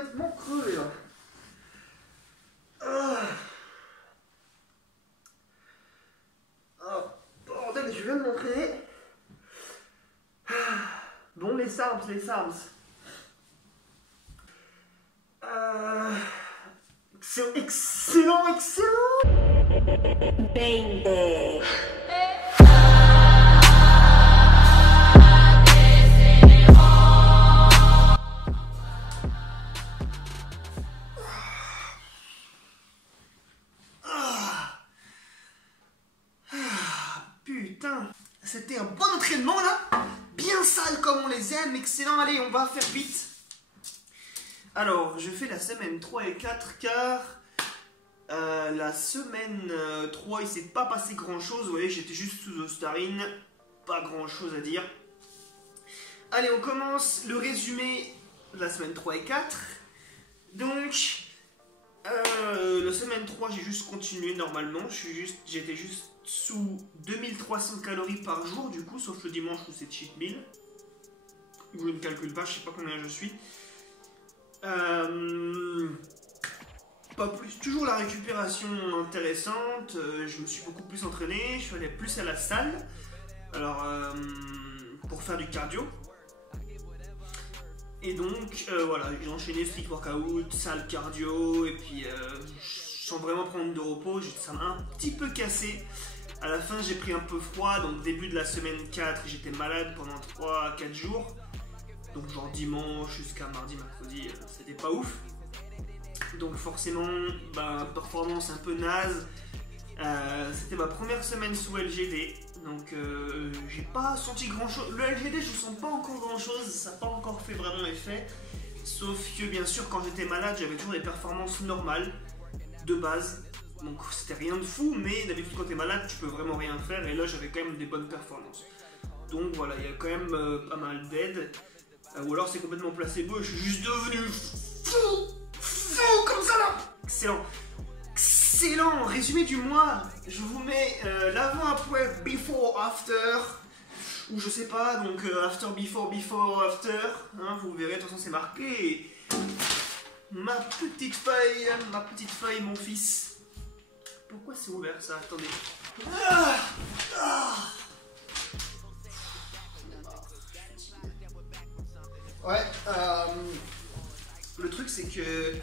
complètement crevé là. Oh, bordel, je viens de m'entraîner. Bon, les arms. Excellent. Baby. Putain, c'était un bon entraînement là. Bien sale comme on les aime, excellent. Allez, on va faire vite. Alors, je fais la semaine 3 et 4 car la semaine 3 il s'est pas passé grand chose. Vous voyez, j'étais juste sous Ostarine, pas grand chose à dire. Allez, on commence le résumé de la semaine 3 et 4. Donc, la semaine 3 j'ai juste continué normalement. J'étais juste sous 2300 calories par jour du coup, sauf le dimanche où c'est cheat meal. Je ne calcule pas, je sais pas combien je suis. Pas plus, toujours la récupération intéressante, je me suis beaucoup plus entraîné, je suis allé plus à la salle, alors pour faire du cardio. Et donc voilà, j'ai enchaîné street workout, salle cardio, et puis sans vraiment prendre de repos, ça m'a un petit peu cassé. À la fin j'ai pris un peu froid, donc début de la semaine 4 j'étais malade pendant 3-4 jours. Donc genre dimanche jusqu'à mardi, mercredi, c'était pas ouf. Donc forcément, performance un peu naze. C'était ma première semaine sous LGD. Donc j'ai pas senti grand chose. Le LGD je sens pas encore grand chose, ça n'a pas encore fait vraiment effet. Sauf que bien sûr quand j'étais malade j'avais toujours des performances normales de base. Donc c'était rien de fou, mais d'habitude quand t'es malade tu peux vraiment rien faire. Et là j'avais quand même des bonnes performances. Donc voilà, il y a quand même pas mal d'aide. Ou alors c'est complètement placebo et je suis juste devenu fou comme ça là. Excellent résumé du mois. Je vous mets l'avant-après, before, after, ou je sais pas, donc after, before, after, hein, vous verrez, de toute façon c'est marqué. Ma petite feuille, mon fils. Pourquoi c'est ouvert ça? Attendez. Ouais, le truc c'est que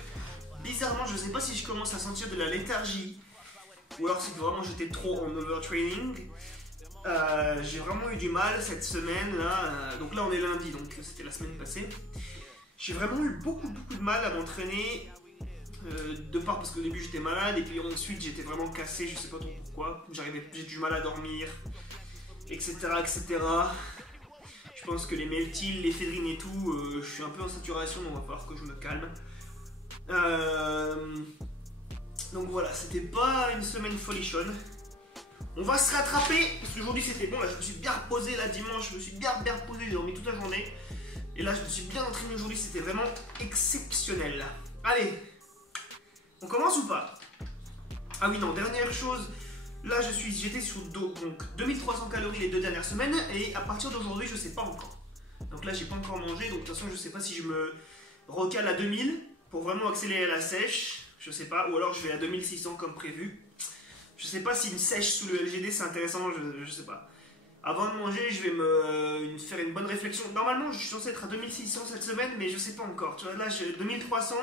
bizarrement je sais pas si je commence à sentir de la léthargie ou alors c'est que vraiment j'étais trop en overtraining. J'ai vraiment eu du mal cette semaine là, donc là on est lundi, donc c'était la semaine passée. J'ai vraiment eu beaucoup de mal à m'entraîner, de part parce qu'au début j'étais malade et puis ensuite j'étais vraiment cassé, je sais pas trop pourquoi, j'ai du mal à dormir, etc. Je pense que les meltil, l'éphédrine et tout, je suis un peu en saturation, donc on va falloir que je me calme. Donc voilà, c'était pas une semaine folichonne. On va se rattraper, parce qu'aujourd'hui c'était bon, là je me suis bien reposé, là dimanche, je me suis bien reposé, j'ai dormi toute la journée. Et là je me suis bien entraîné aujourd'hui, c'était vraiment exceptionnel. Allez, on commence ou pas? Ah oui non, dernière chose. Là j'étais sur donc 2300 calories les 2 dernières semaines et à partir d'aujourd'hui je sais pas encore. Donc là j'ai pas encore mangé, donc de toute façon je sais pas si je me recale à 2000 pour vraiment accélérer la sèche, je sais pas, ou alors je vais à 2600 comme prévu. Je sais pas si une sèche sous le LGD c'est intéressant, je sais pas. Avant de manger je vais faire une bonne réflexion. Normalement je suis censé être à 2600 cette semaine mais je sais pas encore. Tu vois là j'ai 2300.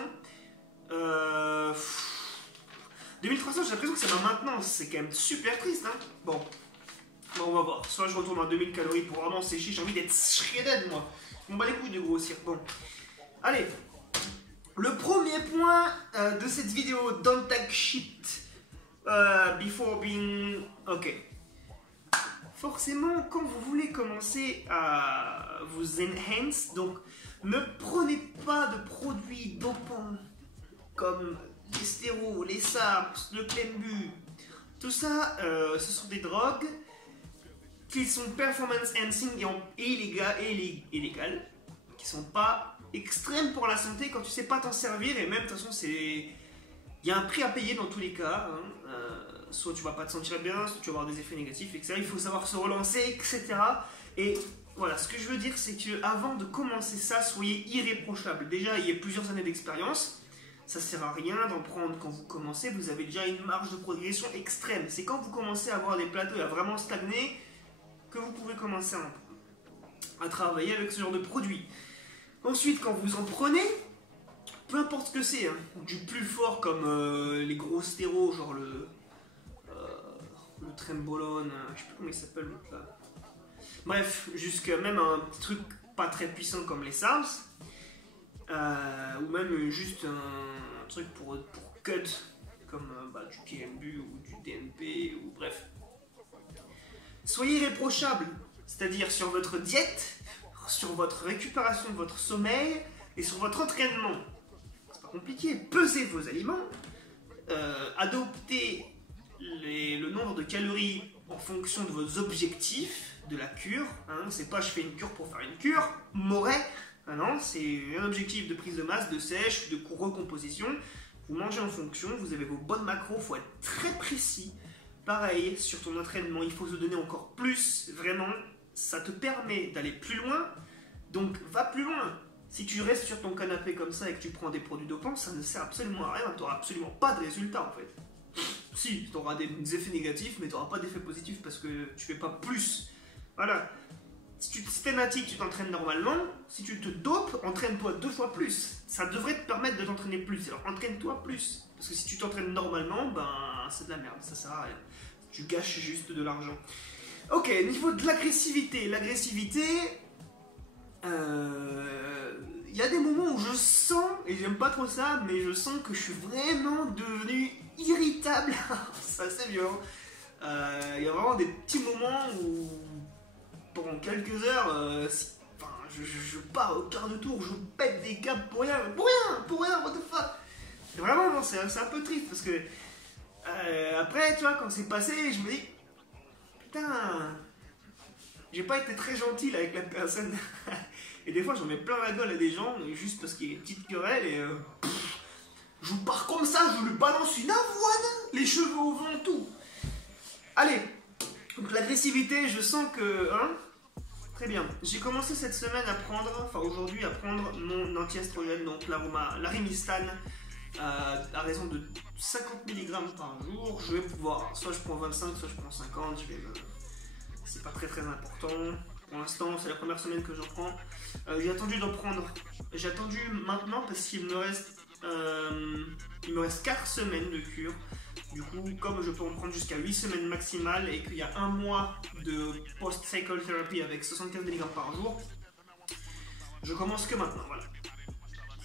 2300, j'ai l'impression que c'est ma maintenance, c'est quand même super triste, hein. Bon, on va voir. Soit je retourne à 2000 calories pour vraiment sécher, j'ai envie d'être shredded, moi. On bat les couilles de grossir. Bon, allez. Le premier point de cette vidéo, don't take shit before being... Ok. Forcément, quand vous voulez commencer à vous enhance, donc ne prenez pas de produits dopants comme les stéros, les SARS, le Clenbu, tout ça, ce sont des drogues qui sont performance enhancing et illégales, qui sont pas extrêmes pour la santé quand tu sais pas t'en servir, et même de toute façon il y a un prix à payer dans tous les cas, hein. Soit tu vas pas te sentir bien, soit tu vas avoir des effets négatifs, etc. Il faut savoir se relancer, etc. Et voilà, ce que je veux dire, c'est que avant de commencer ça, soyez irréprochable. Déjà, il y a plusieurs années d'expérience. Ça sert à rien d'en prendre quand vous commencez. Vous avez déjà une marge de progression extrême. C'est quand vous commencez à avoir des plateaux et à vraiment stagner que vous pouvez commencer à travailler avec ce genre de produit. Ensuite, quand vous en prenez, peu importe ce que c'est, hein, du plus fort comme les gros stéros, genre le Trembolone, je sais plus comment il s'appelle l'autre là. Bref, jusqu'à même un petit truc pas très puissant comme les SARS, ou même juste un truc pour cut, comme du KMBU ou du DNP, ou bref. Soyez irréprochable, c'est-à-dire sur votre diète, sur votre récupération de votre sommeil et sur votre entraînement. C'est pas compliqué, pesez vos aliments, adoptez le nombre de calories en fonction de vos objectifs de la cure, hein. C'est pas je fais une cure pour faire une cure, Moret, ah non, c'est un objectif de prise de masse, de sèche, de recomposition. Vous mangez en fonction, vous avez vos bonnes macros, il faut être très précis. Pareil, sur ton entraînement, il faut se donner encore plus, vraiment, ça te permet d'aller plus loin, donc va plus loin. Si tu restes sur ton canapé comme ça et que tu prends des produits dopants, ça ne sert absolument à rien, tu n'auras absolument pas de résultat en fait. Si, tu auras des effets négatifs, mais tu n'auras pas d'effets positifs parce que tu fais pas plus. Voilà. Si tu es systématique, tu t'entraînes normalement. Si tu te dopes, entraîne-toi 2 fois plus. Ça devrait te permettre de t'entraîner plus. Alors entraîne-toi plus. Parce que si tu t'entraînes normalement, c'est de la merde, ça sert à rien. Tu gâches juste de l'argent. Ok, niveau de l'agressivité. L'agressivité, y a des moments où je sens, et j'aime pas trop ça, mais je sens que je suis vraiment devenu irritable. Ça c'est violent. Y a vraiment des petits moments où pendant quelques heures, je pars au quart de tour, je pète des câbles pour rien, what the fuck. Et vraiment, non, c'est un peu triste parce que après, tu vois, quand c'est passé, je me dis, putain, j'ai pas été très gentil là, avec la personne. Et des fois, j'en mets plein la gueule à des gens, juste parce qu'il y a une petite querelle et je pars comme ça, je lui balance une avoine, les cheveux au vent, tout. Allez, donc l'agressivité, je sens que, hein, très bien. J'ai commencé cette semaine à prendre, enfin aujourd'hui à prendre mon anti-estrogène, donc l'arimistane, à raison de 50 mg par jour. Je vais pouvoir, soit je prends 25, soit je prends 50, c'est pas très important. Pour l'instant, c'est la première semaine que j'en prends. J'ai attendu d'en prendre, j'ai attendu maintenant parce qu'il me reste 4 semaines de cure. Du coup, comme je peux en prendre jusqu'à 8 semaines maximales et qu'il y a 1 mois de post-cycle therapy avec 75 mg par jour, je commence que maintenant, voilà.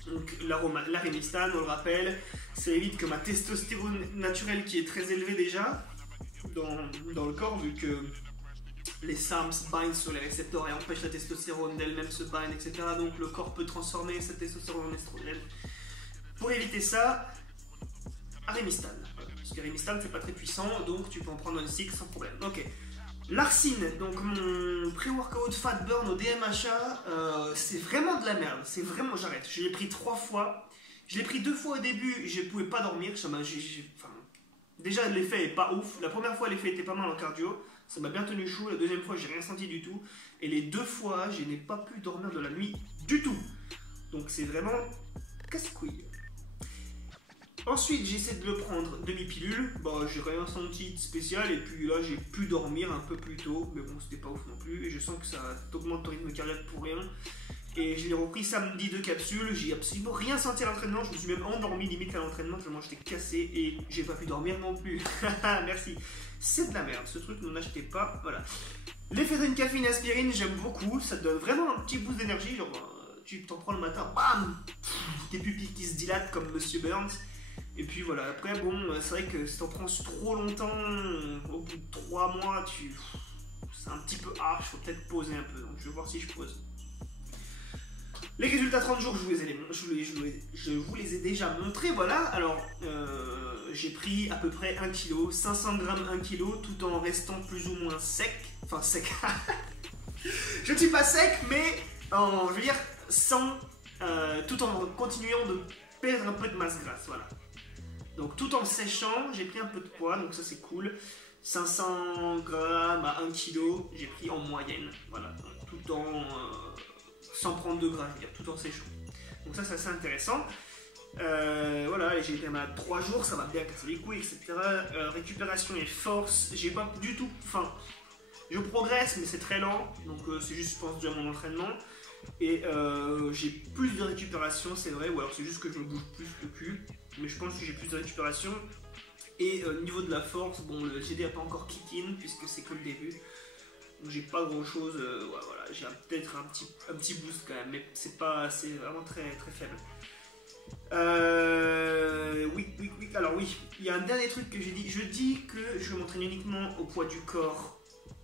Donc l'arimistane, on le rappelle, ça évite que ma testostérone naturelle qui est très élevée déjà dans le corps, vu que les SARMs bindent sur les récepteurs et empêchent la testostérone d'elle-même se bind, etc. Donc le corps peut transformer cette testostérone en estrogène. Pour éviter ça, arimistane. Parce que l'arimistane c'est pas très puissant, donc tu peux en prendre un cycle sans problème. Ok. L'arcine, donc mon pré-workout fat burn au DMHA, c'est vraiment de la merde. C'est vraiment, j'arrête. Je l'ai pris 3 fois. Je l'ai pris 2 fois au début, je pouvais pas dormir. Déjà l'effet est pas ouf. La première fois l'effet était pas mal en cardio. Ça m'a bien tenu chaud. La deuxième fois, j'ai rien senti du tout. Et les 2 fois, je n'ai pas pu dormir de la nuit du tout. Donc c'est vraiment casse-couille. Ensuite, j'essaie de le prendre demi-pilule. J'ai rien senti de spécial. Et puis là, j'ai pu dormir un peu plus tôt. Mais bon, c'était pas ouf non plus. Et je sens que ça t'augmente ton rythme cardiaque pour rien. Et je l'ai repris samedi 2 capsules. J'ai absolument rien senti à l'entraînement. Je me suis même endormi limite à l'entraînement tellement j'étais cassé. Et j'ai pas pu dormir non plus. Merci. C'est de la merde. Ce truc, n'en achetez pas. Voilà. L'éphédrine, caféine, aspirine, j'aime beaucoup. Ça te donne vraiment un petit boost d'énergie. Genre, tu t'en prends le matin. Bam, tes pupilles qui se dilatent comme Monsieur Burns. Et puis voilà, après bon, c'est vrai que si t'en prends trop longtemps, au bout de 3 mois, c'est un petit peu harsh, faut peut-être poser un peu, donc je vais voir si je pose. Les résultats 30 jours, je vous les ai déjà montrés, voilà. Alors, j'ai pris à peu près 1 kg, 500 grammes 1 kg, tout en restant plus ou moins sec. Enfin, sec. Je ne suis pas sec, mais je veux dire, tout en continuant de perdre un peu de masse grasse, voilà. Donc tout en séchant, j'ai pris un peu de poids, donc ça c'est cool. 500 grammes à 1 kg, j'ai pris en moyenne. Voilà, donc tout en sans prendre de gras, je veux dire, tout en séchant. Donc ça c'est assez intéressant. Voilà, j'ai été malade 3 jours, ça m'a bien cassé les couilles, etc. Récupération et force, j'ai pas du tout, enfin, je progresse mais c'est très lent, donc c'est juste je pense dû à mon entraînement. Et j'ai plus de récupération, c'est vrai, ou alors c'est juste que je me bouge plus le cul, mais je pense que j'ai plus de récupération. Et niveau de la force, bon, le GD n'a pas encore kick in puisque c'est que le début. Donc j'ai pas grand chose, ouais, voilà, j'ai peut-être un petit boost quand même, mais c'est vraiment très, très faible. Oui, alors oui, il y a un dernier truc que j'ai dit. Je dis que je m'entraîne uniquement au poids du corps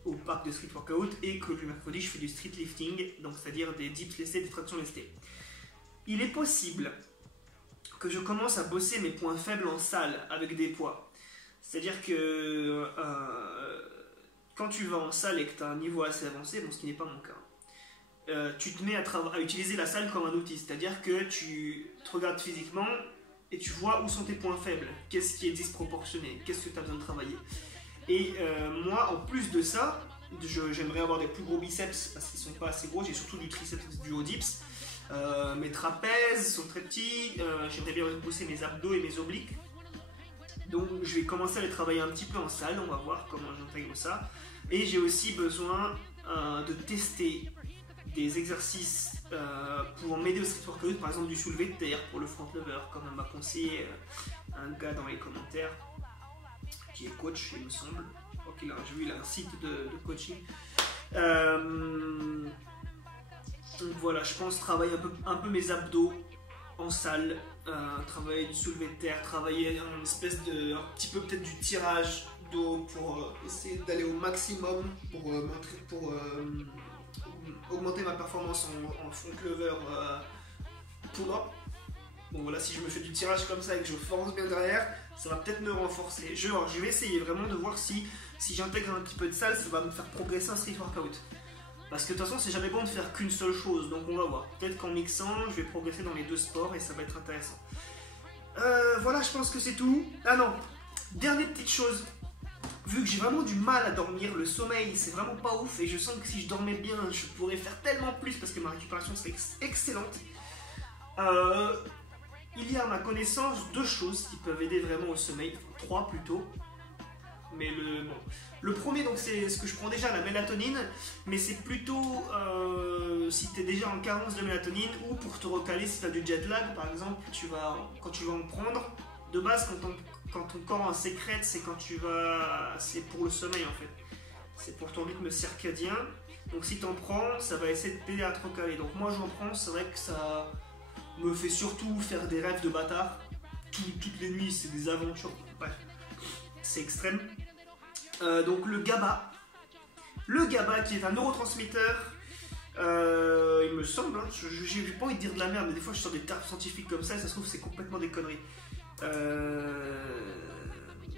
au parc de street workout et que le mercredi je fais du street lifting, donc c'est-à-dire des dips lestés, des tractions lestées. Il est possible que je commence à bosser mes points faibles en salle avec des poids. C'est-à-dire que quand tu vas en salle et que tu as un niveau assez avancé, bon, ce qui n'est pas mon cas, tu te mets à utiliser la salle comme un outil. C'est-à-dire que tu te regardes physiquement et tu vois où sont tes points faibles, qu'est-ce qui est disproportionné, qu'est-ce que tu as besoin de travailler. Et moi, en plus de ça, j'aimerais avoir des plus gros biceps parce qu'ils sont pas assez gros. J'ai surtout du triceps du haut dips. Mes trapèzes sont très petits. J'aimerais bien pousser mes abdos et mes obliques. Donc je vais commencer à les travailler un petit peu en salle. On va voir comment j'intègre ça. Et j'ai aussi besoin de tester des exercices pour m'aider au street workout. Par exemple du soulevé de terre pour le front lever, comme m'a conseillé un gars dans les commentaires, qui est coach, il me semble. Je crois qu'il a, j'ai vu, il a un site de coaching. Donc voilà, je pense travailler un peu mes abdos en salle, travailler du soulevé de terre, travailler un petit peu peut-être du tirage d'eau pour essayer d'aller au maximum pour augmenter ma performance en front lever pull-up. Bon voilà, si je me fais du tirage comme ça et que je force bien derrière, ça va peut-être me renforcer. Je vais essayer vraiment de voir si j'intègre un petit peu de salle, ça va me faire progresser un street workout. Parce que de toute façon, c'est jamais bon de faire qu'une seule chose, donc on va voir. Peut-être qu'en mixant, je vais progresser dans les deux sports et ça va être intéressant. Voilà, je pense que c'est tout. Ah non, dernière petite chose. Vu que j'ai vraiment du mal à dormir, le sommeil c'est vraiment pas ouf et je sens que si je dormais bien, je pourrais faire tellement plus parce que ma récupération serait excellente. Il y a à ma connaissance 2 choses qui peuvent aider vraiment au sommeil, 3 plutôt. Mais le premier, donc c'est ce que je prends déjà, la mélatonine, mais c'est plutôt si tu es déjà en carence de mélatonine ou pour te recaler si tu as du jet lag par exemple, quand tu vas en prendre, de base quand ton corps en sécrète, c'est c'est pour le sommeil en fait, c'est pour ton rythme circadien, donc si tu en prends, ça va essayer de t'aider à te recaler. Donc moi j'en prends, c'est vrai que ça me fait surtout faire des rêves de bâtard, toutes les nuits c'est des aventures, bref, c'est extrême. Donc le GABA qui est un neurotransmetteur, il me semble, hein, j'ai pas envie de dire de la merde, mais des fois je sors des termes scientifiques comme ça et ça se trouve c'est complètement des conneries.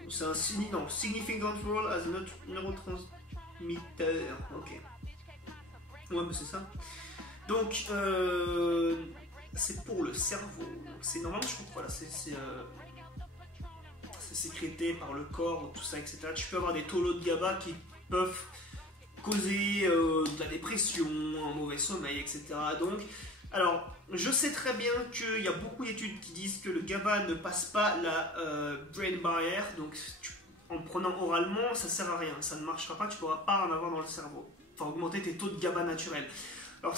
C'est un significant role as a neurotransmitter, ok. Ouais mais c'est ça. Donc c'est pour le cerveau, c'est normalement je crois, voilà, c'est sécrété par le corps, tout ça, etc. Tu peux avoir des taux de GABA qui peuvent causer de la dépression, un mauvais sommeil, etc. Donc, alors, je sais très bien qu'il y a beaucoup d'études qui disent que le GABA ne passe pas la brain barrier, donc en le prenant oralement, ça sert à rien, ça ne marchera pas, tu ne pourras pas en avoir dans le cerveau, enfin augmenter tes taux de GABA naturels. Alors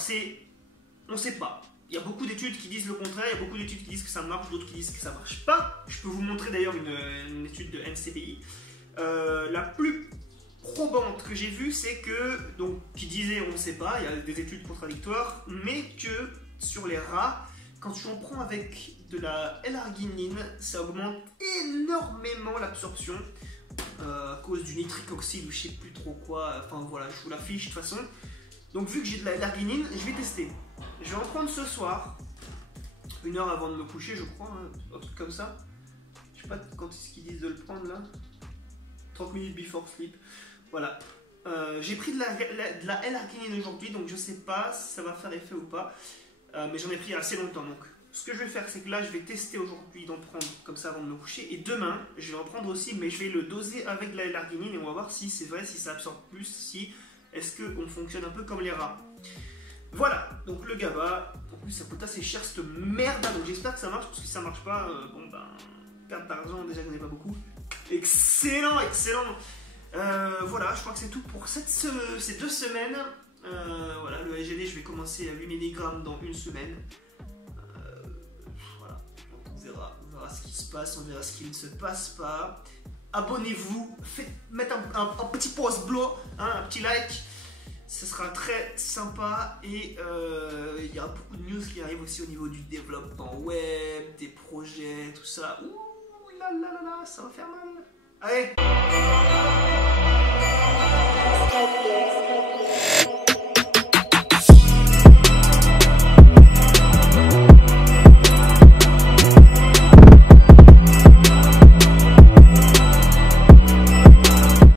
on ne sait pas. Il y a beaucoup d'études qui disent le contraire, il y a beaucoup d'études qui disent que ça marche, d'autres qui disent que ça marche pas. Je peux vous montrer d'ailleurs une étude de NCBI. La plus probante que j'ai vue, c'est que, donc, qui disait on ne sait pas, il y a des études contradictoires, mais que sur les rats, quand tu en prends avec de la L-arginine, ça augmente énormément l'absorption à cause du nitrique oxyde ou je sais plus trop quoi. Enfin voilà, je vous l'affiche de toute façon. Donc vu que j'ai de la L-arginine, je vais tester. Je vais en prendre ce soir, 1 heure avant de me coucher, je crois, hein, un truc comme ça. Je sais pas quand est-ce qu'ils disent de le prendre là. 30 minutes before sleep. Voilà. J'ai pris de la L-arginine aujourd'hui, donc je sais pas si ça va faire effet ou pas. Mais j'en ai pris assez longtemps. Donc ce que je vais faire, c'est que là, je vais tester aujourd'hui d'en prendre comme ça avant de me coucher. Et demain, je vais en prendre aussi, mais je vais le doser avec de la L-arginine et on va voir si c'est vrai, si ça absorbe plus, si est-ce qu'on fonctionne un peu comme les rats. Voilà, donc le GABA, en plus ça coûte assez cher cette merde, donc j'espère que ça marche, parce que si ça marche pas, bon ben, perte d'argent, déjà j'en ai pas beaucoup. Excellent, excellent. Voilà, je crois que c'est tout pour ces 2 semaines. Voilà, le LGD, je vais commencer à 8 mg dans 1 semaine. Voilà, donc on verra ce qui se passe, on verra ce qui ne se passe pas. Abonnez-vous, mettez un petit pouce bleu, hein, un petit like. Ce sera très sympa et il y aura beaucoup de news qui arrivent aussi au niveau du développement web, des projets, tout ça. Ouh là là là là, ça va faire mal. Allez!